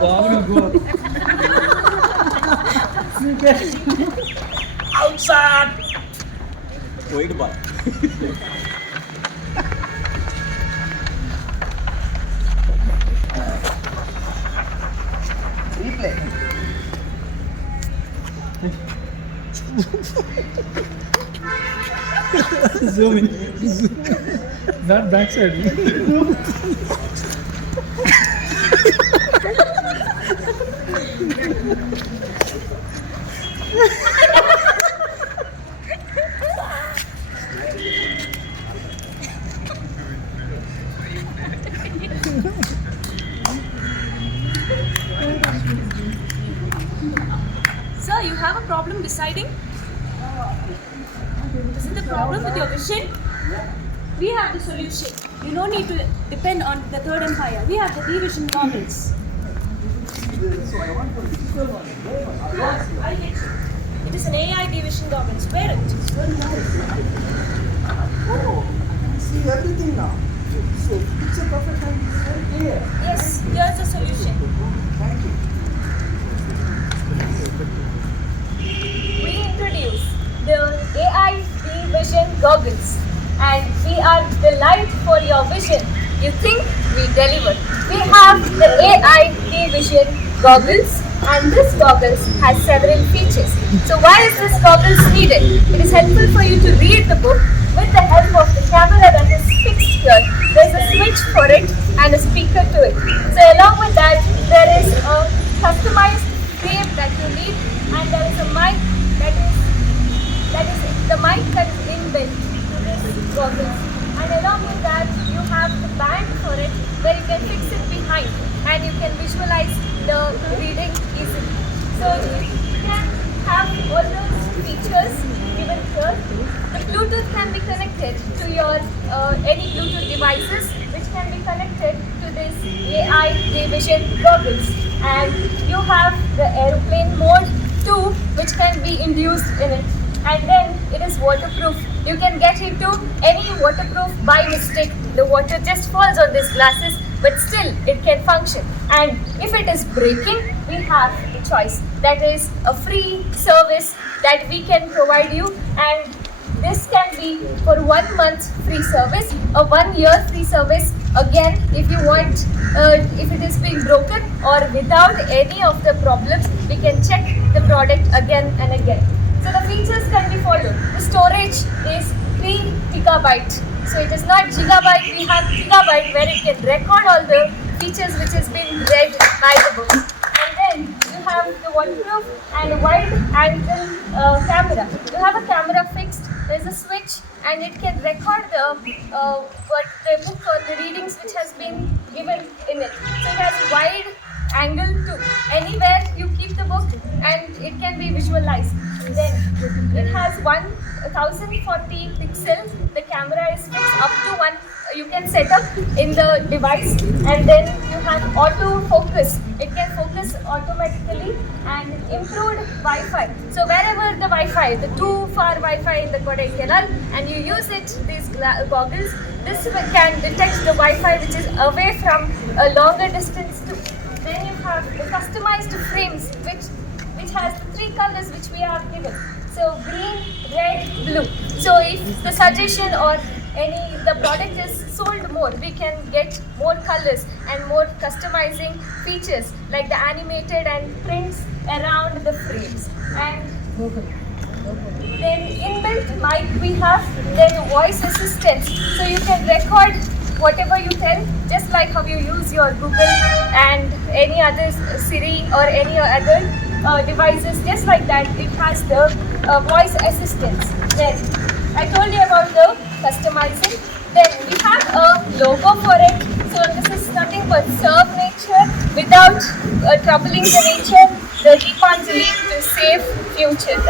Ball will go up. Outside. Wait, ball. Replay. Zoom in. Not backside. Sir, you have a problem deciding? Is it the problem with your vision? We have the solution. You don't need to depend on the Third Empire. We have the D-Vision goggles. I'll get you. It is an AI D-Vision goggles. Wear it. Oh, I can see everything now. So picture perfect and it's very clear. Yes, here's the solution. Thank you. We introduce the AI D-Vision goggles, and we are the light for your vision. You think, we deliver. We have the AI D-Vision goggles, and this goggles has several features. So why is this goggles needed? It is helpful for you to read the book with the help of the camera that is fixed here. There is a switch for it and a speaker to it. So along with that, there is a customized frame that you need, and there is a mic that is the mic that is inbuilt to this goggles. And along with that, you have the band for it where you can fix it behind and you can visualize the reading easily. So you can have all those features given here. The Bluetooth can be connected to your any Bluetooth devices, which can be connected to this AI D-Vision goggles. And you have the airplane mode too, which can be induced in it. And then it is waterproof. You can get into any waterproof by mistake. The water just falls on these glasses, but still it can function. And if it is breaking, we have the choice. That is a free service that we can provide you, and this can be for 1 month free service, a 1 year free service. Again, if you want, if it is being broken or without any of the problems, we can check the product again and again. So the features can be followed. The storage is 3 gigabyte. So it is not gigabyte, we have gigabyte where it can record all the features which has been read by the book. And then you have the waterproof and a wide angle camera. You have a camera fixed, there is a switch, and it can record what the book or the readings which has been given in it. So it has wide angle too. Anywhere you keep the book and it can be visualized. Then it has 1040 pixels. The camera is fixed up to one. You can set up in the device, and then you have auto focus. It can focus automatically, and improved Wi-Fi. So wherever the Wi-Fi, the too far Wi-Fi in the Kodaikanal, and you use it, these goggles, this can detect the Wi-Fi which is away from a longer distance too. Then you have the customized frames which has the 3 colors which we have given. So green, red, blue. So if the suggestion or the product is sold more, we can get more colors and more customizing features like the animated and prints around the frames. And then inbuilt mic we have, then voice assistance. So you can record whatever you tell, just like how you use your Google and any other Siri or any other devices, just like that. It has the voice assistance. Then I told you about the customizing. Then we have a logo for it. So this is nothing but serve nature without troubling the nature. The Deepanjali to save future.